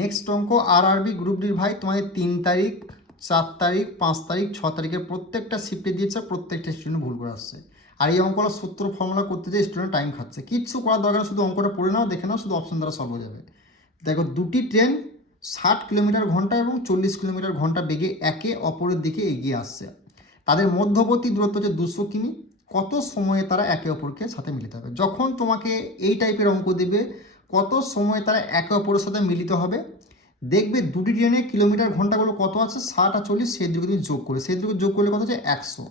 Next অঙ্ক RRB group ডির ভাই তোমাদের 3 তারিখ 4 তারিখ 5 তারিখ 6 তারিখের প্রত্যেকটা শিফটে দিয়েছে, প্রত্যেকটা স্টুডেন্ট ভুল করে আসছে। আর এই অঙ্কটা সূত্র ফর্মুলা করতে যে স্টুডেন্ট টাইম খাচ্ছে, কিচ্ছু করার দরকার না, শুধু অঙ্কটা পড়ে নাও, দেখে নাও, শুধু অপশন দ্বারা সলভ হয়ে যাবে। দেখো, দুটি ট্রেন 60 কিলোমিটার ঘন্টা এবং 40 কিলোমিটার ঘন্টা বেগে একে অপরের দিকে এগিয়ে আসছে। তাদের মধ্যবর্তী দূরত্ব হচ্ছে 200 কিমি। কত সময়ে তারা একে অপরকে সাথে মিলিত হবে? যখন তোমাকে এই টাইপের অঙ্ক দেবে, কত সময়ে তারা একে অপরের সাথে মিলিত হবে, দেখবে দুটি ট্রেনে কিলোমিটার ঘন্টাগুলো কত আছে, 60 আর 40, সেই দুটো তুমি যোগ করে, সেই দুটো যোগ করলে কত হচ্ছে 100।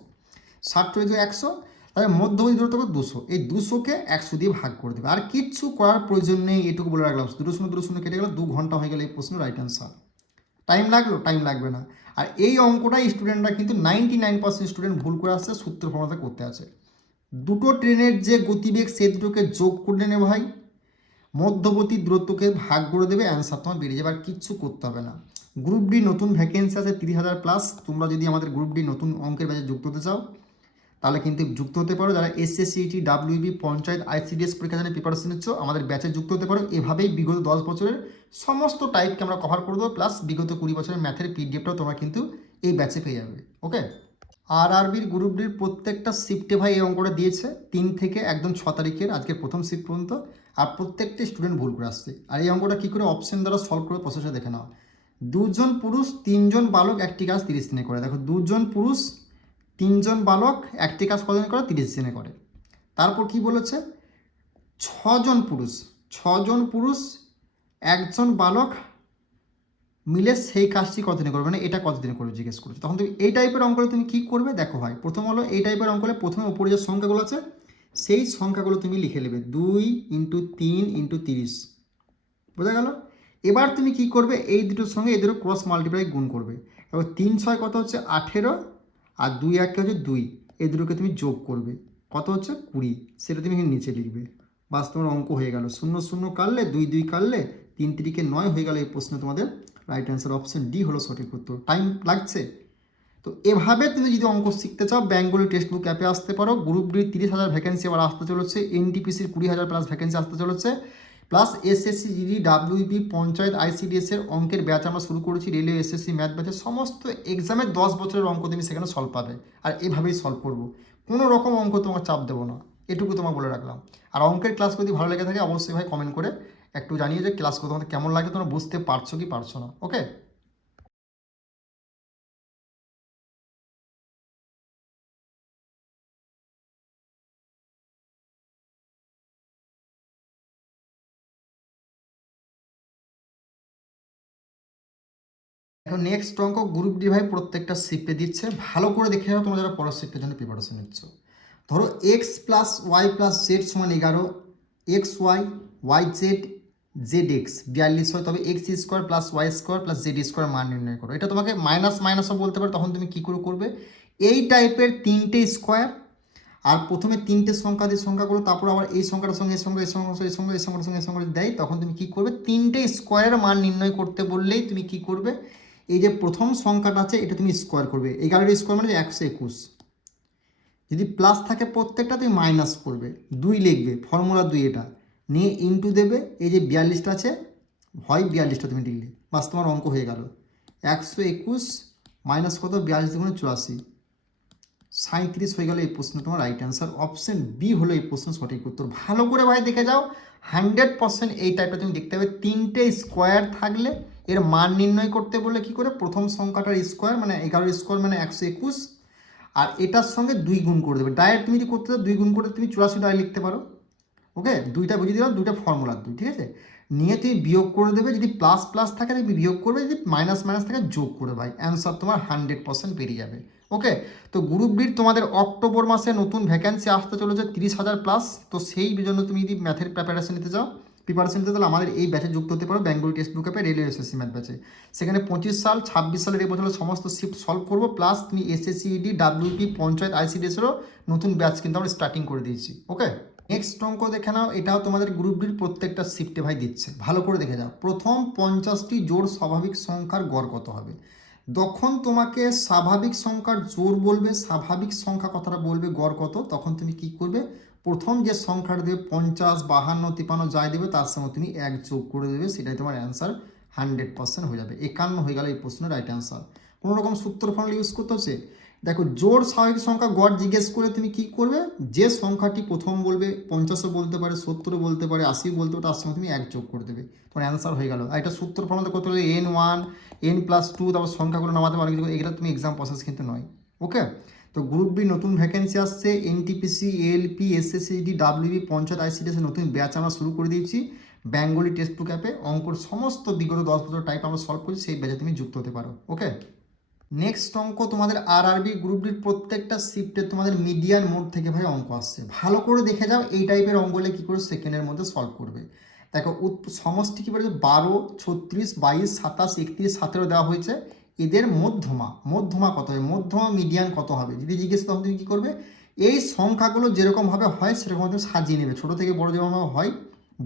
60 × 100, তাহলে মধ্যবর্তী দূরত্ব কত 200। এই 200কে 100 দিয়ে ভাগ করে দেবে। আর কিচ্ছু করার প্রয়োজন নেই, এটুকু বলে রাখলাম। দুটো শূন্য কেটে গেল, 2 ঘন্টা হয়ে গেল এই প্রশ্ন রাইট অ্যান্সার। টাইম লাগলো? টাইম লাগবে না। আর এই অঙ্কটাই স্টুডেন্টরা কিন্তু 99% স্টুডেন্ট ভুল করে আসছে, সূত্র ফর্মুলা করতে আছে। দুটো ট্রেনের যে গতিবেগ সে দুটোকে যোগ করে নেবে ভাই, মধ্যবর্তী দূরত্বকে ভাগ করে দেবে, অ্যান্সার তোমার বেরিয়ে যাবে। আর কিচ্ছু করতে হবে না। গ্রুপ ডি নতুন ভ্যাকেন্সি আছে 30,000+। তোমরা যদি আমাদের গ্রুপ ডি নতুন অঙ্কের ব্যাচে যুক্ত হতে চাও তাহলে কিন্তু যুক্ত হতে পারো। যারা এসএসসিটি, ডাব্লিউবি, পঞ্চায়েত, আইসিডিএস পরীক্ষা জন্য প্রিপারেশন নিচ্ছ, আমাদের ব্যাচে যুক্ত হতে পারো। এভাবেই বিগত 10 বছরের সমস্ত টাইপকে আমরা কভার করে দেবো, প্লাস বিগত 20 বছরের ম্যাথের পিডিএফটাও তোমরা কিন্তু এই ব্যাচে পেয়ে যাবে। ওকে, আরআরবির গ্রুপ ডির প্রত্যেকটা শিফটে ভাই এই অঙ্কটা দিয়েছে, 3 থেকে একদম 6 তারিখের আজকের প্রথম শিফট পর্যন্ত। আর প্রত্যেকটা স্টুডেন্ট ভুল করে আসছে। আর এই অঙ্কটা কী করে অপশন দ্বারা সলভ করে প্রসেসটা দেখে নাও। 2 জন পুরুষ 3 জন বালক একটি কাজ 30 দিনে করে। দেখো, 2 জন পুরুষ 3 জন বালক একটি কাজ কতদিন করে? 30 দিনে করে। তারপর কি বলেছে? 6 জন পুরুষ 1জন বালক মিলে সেই কাজটি কতদিনে করবে, মানে এটা কতদিনে করবে জিজ্ঞেস করছে। তখন তুমি এই টাইপের অঙ্কলে তুমি কী করবে? দেখো ভাই, প্রথম হলো এই টাইপের অঙ্কলে প্রথমে উপরে যে সংখ্যাগুলো আছে সেই সংখ্যাগুলো তুমি লিখে নেবে, 2 × 3 × 30। বোঝা গেল? এবার তুমি কি করবে? এই দুটোর সঙ্গে এই দুটো ক্রস মাল্টিপ্লাই গুণ করবে। এবার 3 6 কত হচ্ছে 18, আর 2 1 হচ্ছে 2, এই দুটোকে তুমি যোগ করবে, কত হচ্ছে 20। সেটা তুমি নিচে লিখবে। বাস, তোমার অঙ্ক হয়ে গেল। 0 0 কাটলে 2 2 কাটলে 3 3 9 হয়ে গেল। এই প্রশ্নে তোমাদের রাইট অ্যান্সার অপশন ডি হলো সঠিক উত্তর। টাইম লাগছে? তো এভাবে তুমি যদি অঙ্ক শিখতে চাও, বেঙ্গলি টেক্সট বুক অ্যাপে আসতে পারো। গ্রুপ ডি 30,000 ভ্যাকেন্সি আবার আসতে চলেছে, এনটিপিসির 20,000+ ভ্যাকেন্সি আসতে চলেছে, plus SSC, GD, WB, panchayat, আইসিডিএসের অঙ্কের ব্যাচ আমরা শুরু করেছি। রেলওয়ে, এসএসসি, ম্যাথ ব্যাচের সমস্ত এক্সামের 10 বছরের অঙ্ক তুমি সেখানে সলভ পাবে। আর এভাবেই সলভ করবো, কোনো রকম অঙ্ক তোমার চাপ দেবো না, এটুকু তোমার বলে রাখলাম। আর অঙ্কের ক্লাস যদি ভালো লেগে থাকে অবশ্যই ভাই কমেন্ট করে একটু জানিয়ে যে ক্লাস করে তোমাদের কেমন লাগে, তোমরা বুঝতে পারছো কি পারছো না। ওকে। এখন নেক্সট অঙ্ক গ্রুপ ডি ভাই প্রত্যেকটা শিফটে দিচ্ছে, ভালো করে দেখে নাও তোমরা যারা পরের শিফটের জন্য প্রিপারেশন নিচ্ছ। ধরো x + y + z = 11, xy yz zx 42 হয়, তবে x² + y² + z² মান নির্ণয় করো। এটা তোমাকে মাইনাস মাইনাসও বলতে পারে, তখন তুমি কী করে করবে? এই টাইপের 3টে স্কোয়ার, আর প্রথমে 3টে সংখ্যা দিয়ে সংখ্যাগুলো, তারপর আবার এই সংখ্যাটার সঙ্গে এই সংখ্যা, এই সংখ্যা, এই সংখ্যা, এই সংখ্যাটার সঙ্গে এই সংখ্যা দেয়, তখন তুমি কী করবে? 3টে স্কোয়ারের মান নির্ণয় করতে বললেই তুমি কী করবে? এই যে প্রথম সংখ্যাটা আছে এটা তুমি স্কোয়ার করবে, 11 স্কোয়ার মানে 121। যদি প্লাস থাকে প্রত্যেকটা তুমি মাইনাস করবে, 2 লিখবে, ফর্মুলা 2 এটা নিয়ে ইনটু দেবে। এই যে 42টা আছে, হয় 42টা তুমি লিখলে, বাস তোমার অঙ্ক হয়ে গেল। 121 মাইনাস কত? 42 × 84, 37 হয়ে গেল। এই প্রশ্ন তোমার রাইট অ্যান্সার অপশন বি হলো এই প্রশ্ন সঠিক উত্তর। ভালো করে ভাই দেখে যাও, 100% এই টাইপটা তুমি দেখতে পাবে। 3টে স্কোয়ার থাকলে এর মান নির্ণয় করতে বললে কী করে? প্রথম সংখ্যাটার স্কোয়ার মানে 11 স্কোয়ার মানে 121, আর এটার সঙ্গে 2 গুণ করে দেবে। ডাইরেক্ট তুমি যদি করতে চাও 2 গুণ করে তুমি 84 ডাইরেক্ট লিখতে পারো। ওকে, 2টা বুঝিয়ে দিলাম, 2টা ফর্মুলা 2, ঠিক আছে? নিয়ে তুমি বিয়োগ করে দেবে, যদি প্লাস প্লাস থাকে তুমি বিয়োগ করবে, যদি মাইনাস মাইনাস থাকে যোগ করে ভাই, অ্যান্সার তোমার 100% বেরিয়ে যাবে। ওকে, তো গ্রুপ ডির তোমাদের অক্টোবর মাসে নতুন ভ্যাকেন্সি আসতে চলেছে 30,000+। তো সেই জন্য তুমি যদি ম্যাথের প্রিপারেশন নিতে চাও, তাহলে আমাদের এই ব্যাচে যুক্ত হতে পারো, বেঙ্গলি টেক্সট বুক অ্যাপে রেলওয়ে এসএসসি ম্যাথ ব্যাচে। সেখানে 25 সাল 26 সালের এই বছরের সমস্ত শিফট সলভ করবো, প্লাস তুমি এসএসসি, ইডি, ডাব্লিউপি, পঞ্চায়েত, আইসিডিএসেরও নতুন ব্যাচ কিন্তু আমরা স্টার্টিং করে দিয়েছি। ওকে, নেক্সট অঙ্ক দেখে নাও, এটাও তোমাদের গ্রুপ ডির প্রত্যেকটা শিফটে ভাই দিচ্ছে, ভালো করে দেখে যাও। প্রথম 50টি জোড় স্বাভাবিক সংখ্যার গড় কত হবে? যখন তোমাকে স্বাভাবিক সংখ্যার জোড় বলবে, স্বাভাবিক সংখ্যা কথাটা বলবে গড় কত, তখন তুমি কি করবে? প্রথম যে সংখ্যাটা দেবে 50, 52, 53 যাই দেবে তার সঙ্গে তুমি 1 যোগ করে দেবে, সেটাই তোমার অ্যান্সার 100% হয়ে যাবে। 51 হয়ে গেল এই প্রশ্নের রাইট অ্যান্সার। কোনো রকম সূত্র ফর্মুলা ইউজ করতে হচ্ছে? দেখো জোড় স্বাভাবিক সংখ্যা গড় জিজ্ঞেস করে তুমি কি করবে, যে সংখ্যাটি প্রথম বলবে 50ও বলতে পারে, 70ও বলতে পারে, 80 বলতে পারে, তার সঙ্গে তুমি 1 যোগ করে দেবে, তোমার অ্যান্সার হয়ে গেল। আর এটা সূত্র ফর্মুলা করতে হলে n1 n+2 তারপর সংখ্যাগুলো নামাতে পারো কিছু, এগুলো তুমি এক্সাম প্রসেস কিন্তু নয়। ওকে, তো গ্রুপ বি নতুন ভ্যাকেন্সি আসছে, NTPC, ALP, SSC GD, WB, panchayat ICDS নতুন ব্যাচ আমরা শুরু করে দিয়েছি। বেঙ্গলি টেক্সট বুক অ্যাপে অঙ্কর সমস্ত বিগত 10 বছর টাইপ আমরা সলভ করছি, সেই ব্যাচে তুমি যুক্ত হতে পারো। ওকে, নেক্সট অঙ্ক তোমাদের আরআরবি গ্রুপ ডির প্রত্যেকটা শিফটে তোমাদের মিডিয়ান মোড থেকে ভাই অঙ্ক আসছে, ভালো করে দেখে যাও এই টাইপের অঙ্কগুলো কী করে সেকেন্ডের মধ্যে সলভ করবে। দেখো সমষ্টি কী বলেছে, 12, 36, 22, 27, 31, 17 দেওয়া হয়েছে। এদের মধ্যমা কত হবে, মধ্যমা মিডিয়ান কত হবে যদি জিজ্ঞেস তখন তুমি কী করবে, এই সংখ্যাগুলো যেরকমভাবে হয় সেরকম তুমি সাজিয়ে নেবে, ছোটো থেকে বড়ো যেরকমভাবে হয়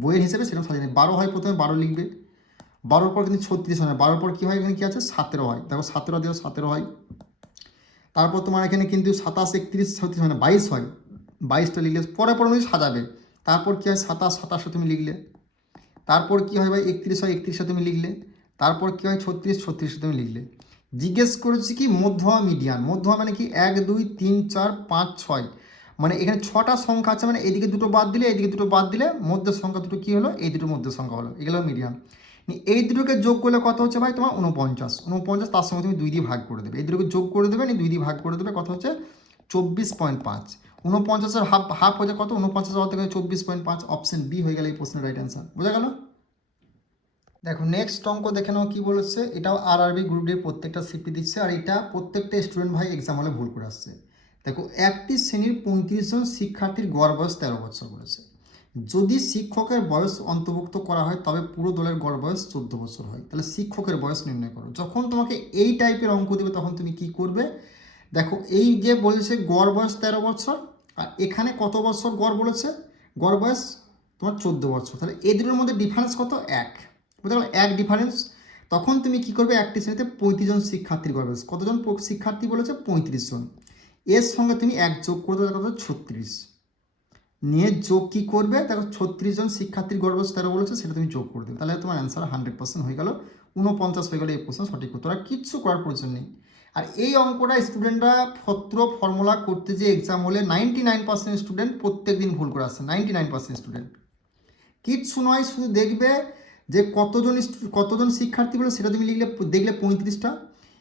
বইয়ের হিসেবে সেরকম সাজিয়ে নেবে। 12 হয় প্রথমে 12 লিখবে, 12 পর কিন্তু 36 হয় না, 12 পর কী হয়, এখানে কী আছে 17 হয়, দেখো 17 দিও 17 হয়। তারপর তোমার এখানে কিন্তু 27, 31, 36 হয় না, 22 হয়, 22টা লিখলে পরে অনুযায়ী সাজাবে। তারপর কী হয় 27, 27 তুমি লিখলে। তারপর কী হয় ভাই 31 হয়, 31 তুমি লিখলে। তারপর কী হয় 36, 36 তুমি লিখলে। জিজ্ঞেস করেছি কি মধ্যমা মিডিয়ান, মধ্যমা মানে কি 1, 2, 3, 4, 5, 6, মানে এখানে 6টা সংখ্যা আছে, মানে এদিকে দুটো বাদ দিলে এদিকে দুটো বাদ দিলে মধ্যের সংখ্যা দুটো কী হলো, এই দুটোর মধ্যের সংখ্যা হলো, এগুলো মিডিয়ান। এই দুটোকে যোগ করলে কত হচ্ছে ভাই তোমার 49, তার সঙ্গে তুমি 2 দিয়ে ভাগ করে দেবে, এই দুটোকে যোগ করে দেবে, 2 দিয়ে ভাগ করে দেবে, কত হচ্ছে 24.5। 49-এর হাফ হয়ে যায় কত, 49 থেকে 24.5, অপশন বি হয়ে গেল এই প্রশ্নের রাইট অ্যান্সার। বোঝা গেল? দেখো নেক্সট অঙ্ক দেখে নাও কি বলেছে, এটাও আরআরবি গ্রুপ ডি প্রত্যেকটা সিপি দিচ্ছে, আর এটা প্রত্যেকটা স্টুডেন্ট ভাই এক্সাম হলে ভুল করে আসছে। দেখো একটি শ্রেণীর 35 জন শিক্ষার্থীর গড় বয়স 13 বছর বলেছে, যদি শিক্ষকের বয়স অন্তর্ভুক্ত করা হয় তবে পুরো দলের গড় বয়স 14 বছর হয়, তাহলে শিক্ষকের বয়স নির্ণয় করো। যখন তোমাকে এই টাইপের অঙ্ক দেবে তখন তুমি কি করবে, দেখো এই যে বলেছে গড় বয়স 13 বছর, আর এখানে কত বছর গড় বলেছে, গড় বয়স তোমার 14 বছর, তাহলে এই দুটোর মধ্যে ডিফারেন্স কত, 1, বুঝতে পারলে 1 ডিফারেন্স। তখন তুমি কি করবে, একটি শ্রেণীতে 35 জন শিক্ষার্থীর গড় বয়স, কতজন শিক্ষার্থী বলেছে 35 জন, এর সঙ্গে তুমি 1 যোগ করে দেবে, কত 36, নিয়ে যোগ কি করবে, দেখো 36 জন শিক্ষার্থীর গড় বয়স 13 বলেছে, সেটা তুমি যোগ করে দেবে, তাহলে তোমার অ্যান্সার 100% হয়ে গেল, 49 হয়ে গেল এই প্রশ্ন সঠিক উত্তর, আর কিচ্ছু করার প্রয়োজন নেই। আর এই অঙ্কটা স্টুডেন্টরা ফর্মুলা করতে যে এক্সাম হলে 99% স্টুডেন্ট প্রত্যেক দিন ভুল করে আসছে, 99% স্টুডেন্ট। কিচ্ছু নয়, শুধু দেখবে যে কতজন শিক্ষার্থী বলে সেটা তুমি লিখলে, দেখলে 35টা,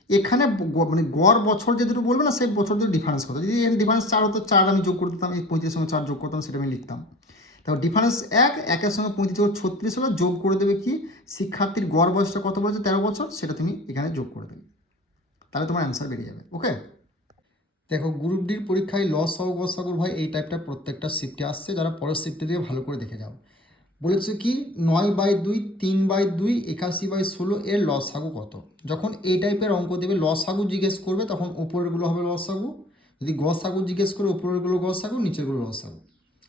এখানে মানে গড় বছর যে দুটো বলবে না সেই বছর দুটো ডিফারেন্স কত, যদি এর ডিফারেন্স 4 হতো 4 আমি যোগ করতাম, এই 35 সঙ্গে 4 যোগ করতাম, সেটা আমি লিখতাম। তারপর ডিফারেন্স 1 সঙ্গে 35 যোগ 36 হলো, যোগ করে দেবে কি শিক্ষার্থীর গড় বয়সটা কত বলেছে 13 বছর, সেটা তুমি এখানে যোগ করে দেবে, তাহলে তোমার অ্যান্সার বেরিয়ে যাবে। ওকে, দেখো গ্রুপ ডির পরীক্ষায় লসাগু গসাগুর ভাই এই টাইপটা প্রত্যেকটা শিফটে আসছে, যারা পরের শিফটে দিয়ে ভালো করে দেখে যাও। বলেছে কি 9/2, 3/2, 81/16 এর লসাগু কত। যখন এই টাইপের অঙ্ক দেবে লসাগু জিজ্ঞেস করবে তখন উপরেরগুলো হবে লসাগু, যদি গসাগু জিজ্ঞেস করে উপরেরগুলো গসাগু, নিচেরগুলো লসাগু।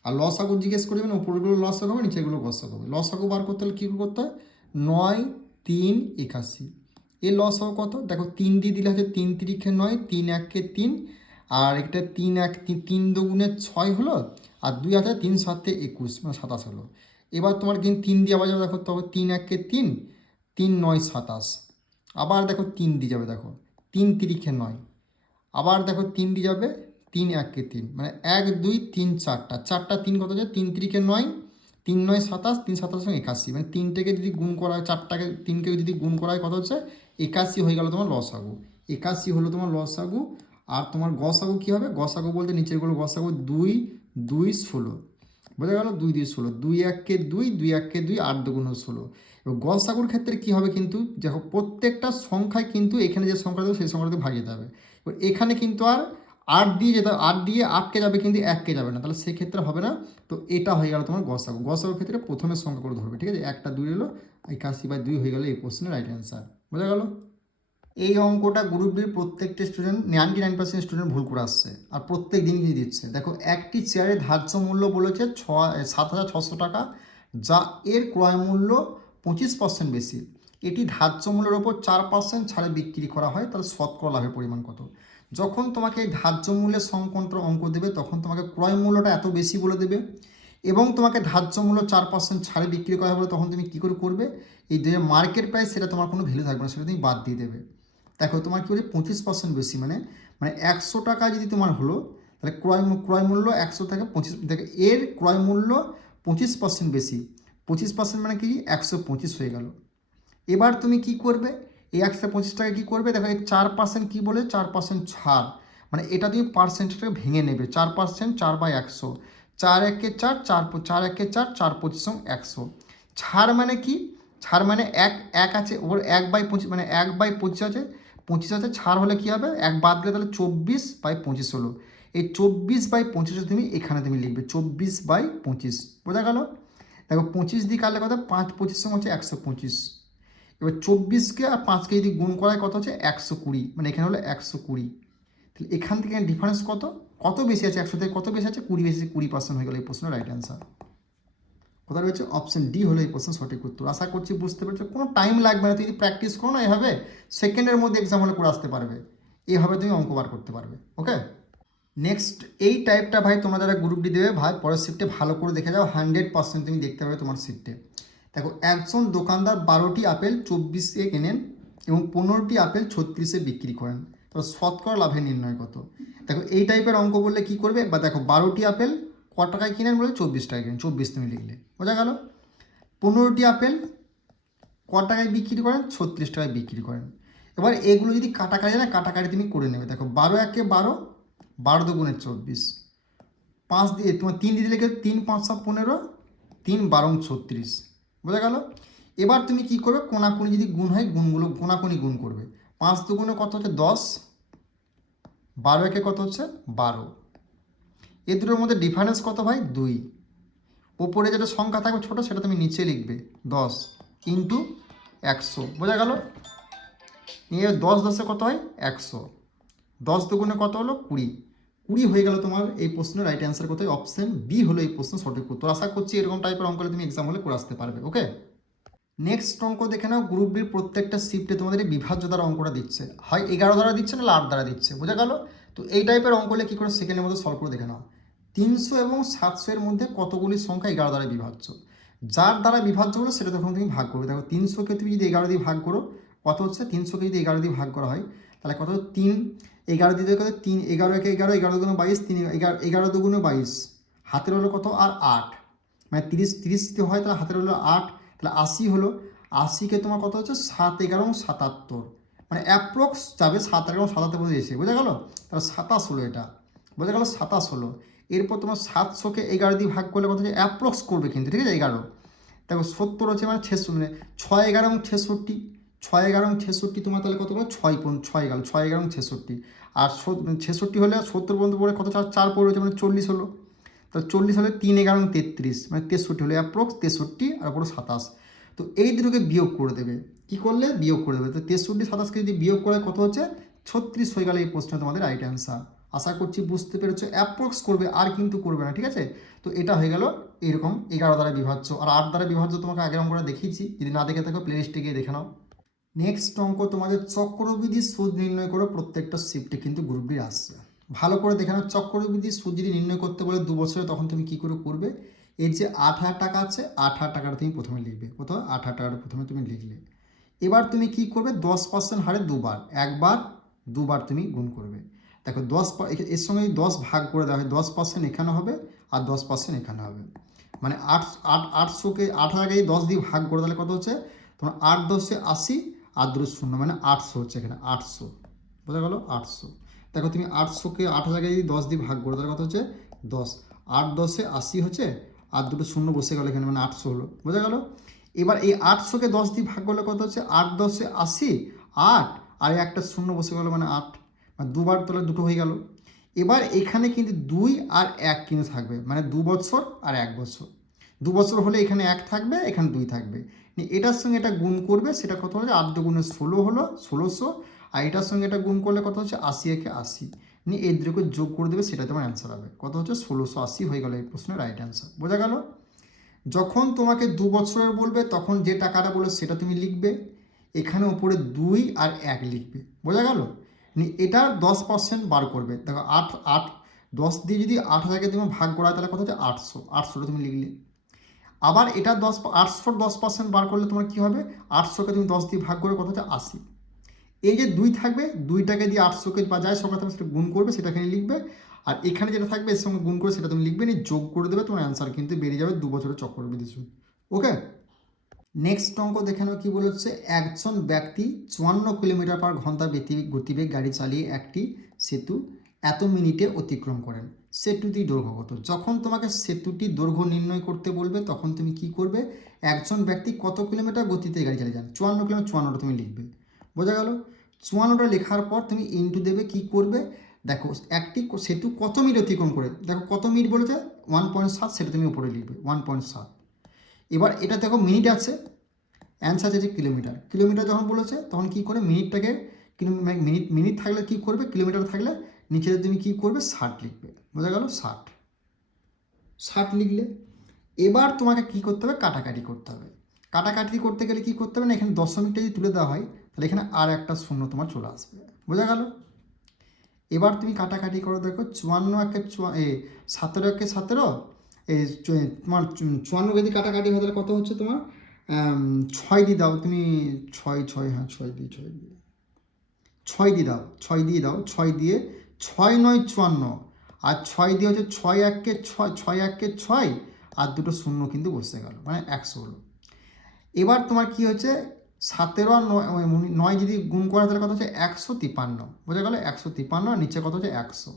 আর লসাগু জিজ্ঞেস করবেন উপরেরগুলো লসাগু হবে, নিচেরগুলো গসাগু হবে। লসাগু বার করতে হলে কী করতে হয়, 9, 3, 81 এর লসাগু কত, দেখো 3 দিয়ে দিলে হচ্ছে 3 3 9, 3 1 3, আর একটা 3 1 3 2 6 হলো, আর 2 আছে 3 7 21, মানে 27 হলো। এবার তোমার কিন্তু 3 দিয়ে আবার যাবে, দেখো তবে 3 1 3, 3 9 27, আবার দেখো 3 দিয়ে যাবে, দেখো 3 3 9, আবার দেখো 3 দিয়ে যাবে, 3 1 3, মানে 1 2 3 4টা 3 কত যায়, 3 3 9, 3 9 27, 3 27 81, মানে 3টেকে যদি গুণ করা হয়, 4টাকে 3কে যদি গুণ করা হয় কত হচ্ছে 81 হয়ে গেল তোমার লসাগু, 81 হলো তোমার লসাগু। আর তোমার গসাগু কী হবে, গসাগু বলতে নিচেরগুলো গসাগু 2 2 16, বোঝা গেল 2 2 16, 2 1 2, 2 1 2, 8 2 16। এবার গসাগুর ক্ষেত্রে কী হবে, কিন্তু দেখো প্রত্যেকটা সংখ্যায় কিন্তু এখানে যে সংখ্যা দেবে সেই সংখ্যাটাকে ভাগ যেতে হবে। এবার এখানে কিন্তু আর 8 দিয়ে যেতে, 8 দিয়ে 8কে যাবে কিন্তু 1কে যাবে না, তাহলে সেক্ষেত্রে হবে না। তো এটা হয়ে গেল তোমার গসাগু। গসাগুর ক্ষেত্রে প্রথমে সংখ্যা করে ধরবে, ঠিক আছে, 1টা 2 এলো, 81/2 হয়ে গেল এই প্রশ্নের রাইট অ্যান্সার। বোঝা গেল? এই অঙ্কটা গ্রুপ ডির প্রত্যেকটা স্টুডেন্ট 99% স্টুডেন্ট ভুল করে আসছে, আর প্রত্যেক দিন কি দিচ্ছে। দেখো একটি চেয়ারের ধার্য মূল্য বলেছে 7,600 টাকা, যা এর ক্রয় মূল্য 25% বেশি। এটি ধার্য মূল্যের ওপর 4% ছাড়ে বিক্রি করা হয়, তাহলে শতকরা লাভের পরিমাণ কত। যখন তোমাকে এই ধার্য মূল্যের সংকট অঙ্ক দেবে তখন তোমাকে ক্রয় মূল্যটা এত বেশি বলে দেবে, এবং তোমাকে ধার্য মূল্য 4% ছাড়ে বিক্রি করা হবে, তখন তুমি কী করে করবে, এই যে মার্কেট প্রাইস সেটা তোমার কোনো ভ্যালু থাকবে না, সেটা তুমি বাদ দিয়ে দেবে। দেখো তোমার কী বলে 25% বেশি, মানে 100 টাকা যদি তোমার হলো, তাহলে ক্রয় মূল্য 100 থেকে 25 থেকে এর ক্রয় মূল্য 25% বেশি, 25% মানে কি 125 হয়ে গেল। এবার তুমি কি করবে, এই 125 টাকা কী করবে, দেখো এই 4% কী বলে 4% ছাড়, মানে এটা তুমি পার্সেন্টেজটাকে ভেঙে নেবে, 4%, 4/100, 4 একে 4, 4 একে 4, 4 25 100। ছাড় মানে কি, ছাড় মানে এক আছে ওর 1/25, মানে 1/25 আছে, 25 আছে, ছাড় হলে কী হবে, এক বাদ গেলে তাহলে 24/25 হলো। এই 24/25 তুমি এখানে তুমি লিখবে 24/25, বোঝা গেল। দেখো 25 দিয়ে কাটলে কত, 5 25 হচ্ছে 125। এবার 24কে আর 5কে যদি গুণ করায় কত হচ্ছে 120, মানে এখানে হলো 120। তাহলে এখান থেকে ডিফারেন্স কত, কত বেশি আছে, 100 থেকে কত বেশি আছে, 20 বেশি আছে, 20% হয়ে গেল এই প্রশ্নের রাইট অ্যান্সার। কোথায় রয়েছে, অপশন ডি হলো এই প্রশ্নের সঠিক উত্তর। আশা করছি বুঝতে পেরেছো, কোনো টাইম লাগবে না, তুমি যদি প্র্যাকটিস করো না এভাবে সেকেন্ডের মধ্যে এক্সাম হলে করে আসতে পারবে, এইভাবে তুমি অঙ্ক বার করতে পারবে। ওকে, নেক্সট এই টাইপটা ভাই তোমরা যারা গ্রুপ ডি দেবে ভাই পরের শিফটে ভালো করে দেখে যাও, 100% তুমি দেখতে পাবে তোমার শিফটে। দেখো একজন দোকানদার 12টি আপেল 24-এ কেনেন এবং 15টি আপেল 36-এ বিক্রি করেন, তো শতকরা লাভের নির্ণয় কত। দেখো এই টাইপের অঙ্ক বললে কি করবে, বা দেখো 12টি আপেল ক টাকায় কিনেন বলে 24 টাকায় কিনেন, 24 তুমি লিখলে, বোঝা গেল। 15টি আপেল ক টাকায় বিক্রি করেন, 36 টাকায় বিক্রি করেন। এবার এগুলো যদি কাটাকাটি না, কাটাকাটি তুমি করে নেবে। দেখো 12 একে 12, 12 দুগুণে 24, 5 দিয়ে তোমার 3 দিয়ে দিলে 3 5 15, 3 12 36, বোঝা গেল। এবার তুমি কি করবে, কোনাকুনি যদি গুণ হয় গুণগুলো কোনাকুনি গুণ করবে। 5 দুগুণে কত হচ্ছে 10, 12 একে কত হচ্ছে 12, এ দুটোর মধ্যে ডিফারেন্স কত ভাই 2, ওপরে যেটা সংখ্যা থাকবে ছোটো সেটা তুমি নিচে লিখবে 10 ইন্টু 100, বোঝা গেল। নিয়ে 10 10-এ কত হয় 100, 10 দুগুণে কত হলো 20, 20 হয়ে গেল তোমার এই প্রশ্নের রাইট অ্যান্সার কোথায়, অপশন বি হলো এই প্রশ্ন সঠিক উত্তর। আশা করছি এরকম টাইপের অঙ্ক তুমি এক্সাম হলে করে আসতে পারবে। ওকে, নেক্সট অঙ্ক দেখে নাও, গ্রুপ ডির প্রত্যেকটা শিফটে তোমাদের এই বিভাজ্য দ্বারা অঙ্কটা দিচ্ছে, হয় 11 দ্বারা দিচ্ছে না 8 দ্বারা দিচ্ছে, বোঝা গেল। তো এই টাইপের অঙ্ক হলে কী করে সেকেন্ডের মধ্যে সলভ করে দেখে নাও। 300 এবং 700 এর মধ্যে কতগুলি সংখ্যা 11 দ্বারা বিভাজ্য, যার দ্বারা বিভাজ্য হলো সেটা তখন তুমি ভাগ করবে। দেখো 300কে তুমি যদি 11 দিয়ে ভাগ করো কত হচ্ছে, 300কে যদি 11 দিয়ে ভাগ করা হয় তাহলে কত, 3 11 দিয়ে কত, 3 11 একে 11, 11 দুগুণে 22, 3 11 দুগুণে 22, হাতের হলো কত আর 8, মানে 30 যদি হয় তাহলে হাতের হলো 8, তাহলে 80 হলো। 80কে তোমার কত হচ্ছে 7 11 77, মানে অ্যাপ্রক্স যাবে 7 11 77 পর্যন্ত এসে, বোঝা গেল। তাহলে 27 হলো, এটা বোঝা গেল 27 হলো। এরপর তোমার 700কে 11 দিয়ে ভাগ করলে কত হচ্ছে, অ্যাপ্রক্স করবে কিন্তু, ঠিক আছে 11। দেখো 70 হচ্ছে মানে 66, মানে 6 11 এবং 66, 6 11 এবং 66 তোমার তাহলে কত বলো 6 গেল, 6 11 এবং 66, আর 66 হলে 70 পর্যন্ত পড়ে কত 4 পড়ে হচ্ছে, মানে 40 হলো। তাহলে 40 হলে 3 11 এবং 33, মানে 63 হলো, অ্যাপ্রক্স 63 আর পুরো 27। তো এই দুটোকে বিয়োগ করে দেবে, কী করলে বিয়োগ করে দেবে, তো 63 27কে যদি বিয়োগ করে কত হচ্ছে 36 হয়ে গেল এই প্রশ্নে তোমাদের রাইট অ্যান্সার। আশা করছি বুঝতে পেরেছো, অ্যাপ্রক্স করবে আর কিন্তু করবে না, ঠিক আছে। তো এটা হয়ে গেল এরকম 11 দ্বারা বিভাজ্য, আর 8 দ্বারা বিভাজ্য তোমাকে আগের অঙ্কটা দেখিয়েছি, যদি না দেখে থাকো প্লেলিস্টে গিয়ে দেখে নাও। নেক্সট অঙ্ক তোমাদের চক্রবৃদ্ধি সুদ নির্ণয় করো, প্রত্যেকটা শিফটে কিন্তু গ্রুপ ডি আসছে, ভালো করে দেখে নাও। চক্রবৃদ্ধি সুদ যদি নির্ণয় করতে বলে 2 বছরে, তখন তুমি কী করে করবে, এর যে 8,000 টাকা আছে 8,000 টাকাটা তুমি প্রথমে লিখবে, কোথাও 8,000 টাকাটা প্রথমে তুমি লিখলে। এবার তুমি কি করবে, 10% হারে দুবার, একবার দুবার তুমি গুণ করবে। দেখো 10 এর সঙ্গে 10 ভাগ করে দেওয়া হয়, 10% এখানে হবে আর 10% এখানে হবে, মানে 800কে 8,000কে 10 দিয়ে ভাগ করে দিলে কত হচ্ছে তোমার 8 10 80 আর 2 শূন্য, মানে 800 হচ্ছে এখানে 800, বোঝা গেল 800। দেখো তুমি 800কে 8,000কে যদি 10 দিয়ে ভাগ করে তাহলে কত হচ্ছে 10, 8 10 80 হচ্ছে আর 2 শূন্য বসে গেল এখানে, মানে 800 হলো, বোঝা গেল। এবার এই 800কে 10 দিয়ে ভাগ করলে কত হচ্ছে 8 10 80, 8 আর একটা শূন্য বসে গেল, মানে 8, মানে দুবার তাহলে দুটো হয়ে গেল। এবার এখানে কিন্তু 2 আর 1 কিন্তু থাকবে, মানে 2 বছর আর 1 বছর, 2 বছর হলে এখানে 1 থাকবে, এখানে 2 থাকবে। এটার সঙ্গে এটা গুণ করবে, সেটা কত হলো 8 দুগুণে 16 হলো 1600, আর এটার সঙ্গে এটা গুণ করলে কত হচ্ছে 80 একে 80, নিয়ে এই দুটোকে যোগ করে দেবে, সেটা তোমার অ্যান্সার হবে কত হচ্ছে 1680 হয়ে গেল এই প্রশ্নের রাইট অ্যান্সার, বোঝা গেল। যখন তোমাকে 2 বছরের বলবে তখন যে টাকাটা বলে সেটা তুমি লিখবে, এখানে উপরে 2 আর 1 লিখবে, বোঝা গেল। এটার 10% বার করবে। দেখো 8 10 দিয়ে যদি 8,000কে তুমি ভাগ করা হয় তাহলে কত হচ্ছে 800, 800টা তুমি লিখলে। আবার এটা 800 10% বার করলে তোমার কী হবে, 800কে তুমি 10 দিয়ে ভাগ করে কত হচ্ছে 80। এই যে 2 থাকবে, 2টাকে দিয়ে 800কে বা যাই সংখ্যা থাকবে সেটা গুণ করবে, সেটা এখানে লিখবে। আর এখানে যেটা থাকবে এর সঙ্গে গুণ করে সেটা তুমি লিখবে, নিয়ে যোগ করে দেবে, তোমার অ্যান্সার কিন্তু বেরিয়ে যাবে 2 বছরের চক্রবৃদ্ধি সুদ। ওকে, নেক্সট অঙ্ক দেখে নাও কি বলেছে। একজন ব্যক্তি 54 কিলোমিটার পার ঘন্টা গতিবেগ গাড়ি চালিয়ে একটি সেতু এত মিনিটে অতিক্রম করেন। সেতুটির দৈর্ঘ্য কত? যখন তোমাকে সেতুটির দৈর্ঘ্য নির্ণয় করতে বলবে তখন তুমি কি করবে, একজন ব্যক্তি কত কিলোমিটার গতিতে গাড়ি চালিয়ে যান, 54 কিলোমিটার, 54টা তুমি লিখবে। বোঝা গেল? 54টা লেখার পর তুমি ইন্টু দেবে, কি করবে দেখো, একটি সেতু কত মিনিট অতিক্রম করে, দেখো কত মিনিট বলেছে 1.7, সেটা তুমি উপরে লিখবে 1.7। এবার এটা দেখো মিনিট আছে, অ্যান্সার আছে কিলোমিটার। কিলোমিটার যখন বলেছে তখন কি করে মিনিটটাকে, মিনিট থাকলে কি করবে, কিলোমিটার থাকলে নিচে তুমি কি করবে 60 লিখবে। বোঝা গেল? 60 লিখলে এবার তোমাকে কি করতে হবে, কাটাকাটি করতে হবে। কাটাকাটি করতে গেলে কি করতে হবে না, এখানে দশমিকটা যদি তুলে দেওয়া হয় তাহলে এখানে আর একটা শূন্য তোমার চলে আসবে। বোঝা গেল? এবার তুমি কাটাকাটি করো, দেখো 54 একে 17 একে 17, এই তোমার 54 যদি কাটাকাটি হয় তাহলে কত হচ্ছে তোমার, 6 দিয়ে দাও তুমি, 6 হ্যাঁ 6 দিয়ে 6 দিয়ে দাও, 6 দিয়ে দাও, 6 দিয়ে 6 9 54, আর 6 দিয়ে হচ্ছে 6 1কে 6, 6 1কে 6, আর দুটো শূন্য কিন্তু বসে গেল, মানে 100 হলো। এবার তোমার কি হচ্ছে 17 আর 9 যদি গুণ করা তাহলে কত হচ্ছে 153। বোঝা গেল? 153, আর নিচে কত হচ্ছে 100।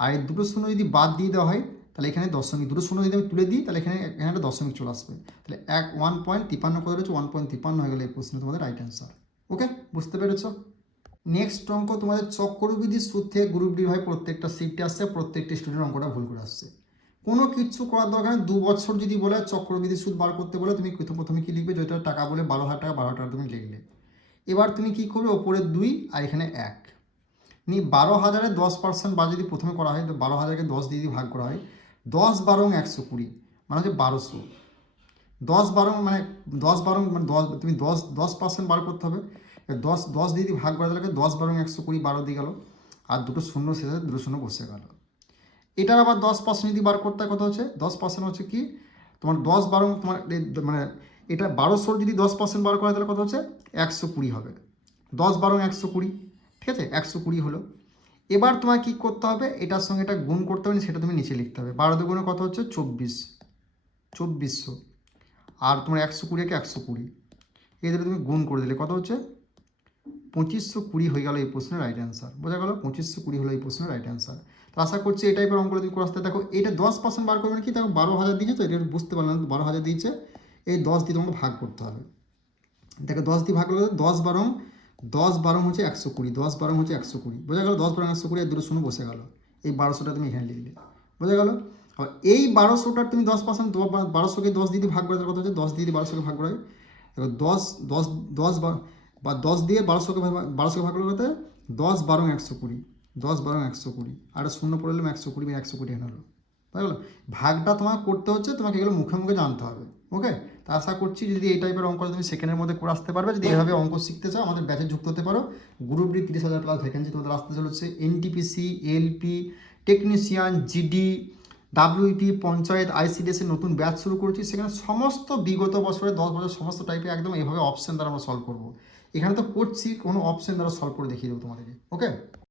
আর এই দুটো শূন্য যদি বাদ দিয়ে দেওয়া হয় তাহলে এখানে দশমিক, দুটো শূন্য যদি আমি তুলে দিই তাহলে এখানে একটা দশমিক চলে আসবে। তাহলে 1.53 কত রয়েছে, 1.53 হয়ে গেলে এই প্রশ্নে তোমাদের রাইট অ্যান্সার। ওকে, বুঝতে পেরেছ? নেক্সট অঙ্ক তোমাদের চক্রবৃদ্ধি সুদ থেকে গ্রুপ ডি হয় প্রত্যেকটা সিটে আসছে, প্রত্যেকটি স্টুডেন্ট অঙ্কটা ভুল করে আসছে। কোনো কিছু করার দরকার নেই, 2 বছর যদি বলে চক্রবৃদ্ধি সুদ বার করতে বলে তুমি প্রথমে কি লিখবে, যেটা টাকা বলে 12,000 টাকা, 12,000 টাকা তুমি লিখলে। এবার তুমি কি করবে, ওপরে 2 আর এখানে 1 নিয়ে 12,000-এ 10% বা যদি প্রথমে করা হয় তো 12,000কে 10 দিয়ে ভাগ করা হয়, 10 12 120 মানে হচ্ছে 1200। 10 12 মানে 10 12 মানে 10, তুমি 10% বার করতে হবে। 10 দিয়ে ভাগ করা তাহলে 10 12 120, 12 দিয়ে গেল, আর দুটো শূন্য শেষে দুটো শূন্য বসে গেল। এটার আবার 10% যদি বার করতে হয় কত হচ্ছে, 10% হচ্ছে কি তোমার 10 12 তোমার মানে এটা 1200 যদি 10% বার করা হয় তাহলে কত হচ্ছে 120 হবে। 10 12 120, ঠিক আছে, 120 হলো। এবার তোমার কি করতে হবে, এটার সঙ্গে এটা গুণ করতে হবে, সেটা তুমি নিচে লিখতে হবে। 12 দুগুণে কত হচ্ছে 2400, আর তোমার 120কে 120 এদের তুমি গুণ করে দিলে কত হচ্ছে 2520 হয়ে গেল এই প্রশ্নের রাইট অ্যান্সার। বোঝা গেল? 2520 হলো এই প্রশ্নের রাইট অ্যান্সার। তো আশা করছি এই টাইপের অঙ্কগুলো তুমি করে আসতে। দেখো এটা 10% বার করবে কি, দেখো 12,000 দিয়েছে তো, এটা বুঝতে পারলাম 12,000 দিয়েছে, এই 10 দিয়ে তোমাকে ভাগ করতে হবে। দেখো 10 দিয়ে ভাগ করলে 10 12 হচ্ছে 120, 10 12 হচ্ছে 120। বোঝা গেল? 10 12 120 আর দুটো শূন্য বসে গেল, এই 1200টা তুমি এখানে লিখলে। বোঝা গেল? আর এই 1200টার তুমি 10%, 1200কে 10 দিয়ে ভাগ করে তাহলে কত হচ্ছে, 10 দিয়ে 1200কে ভাগ করে, দেখো 10 10 10 বা 10 দিয়ে 1200কে ভাগ করে কত, 10 12 120, 10 12 120, আর শূন্য পড়ে এলাম 120, 120 এখানে হলো। বুঝা গেল? ভাগটা তোমার করতে হচ্ছে, তোমাকে এগুলো মুখে মুখে জানতে হবে। ওকে, তা আশা করছি যদি এই টাইপের অঙ্ক তুমি সেকেন্ডের মধ্যে করে আসতে পারবে। যদি এইভাবে অঙ্ক শিখতে চাও আমাদের ব্যাচে যুক্ত হতে পারো। গ্রুপ ডি 30,000 প্লাস ভ্যাকেন্সি তোমাদের আসতে চলেছে। NTPC, LP, technician, GD, WT, panchayat, আইসিডিএসের নতুন ব্যাচ শুরু করেছি। সেখানে সমস্ত বিগত বছরে 10 বছর সমস্ত টাইপের একদম এইভাবে অপশন দ্বারা আমরা সলভ করবো। এখানে তো করছি, কোনো অপশন দ্বারা সলভ করে দেখিয়ে দেবো তোমাদেরকে। ওকে।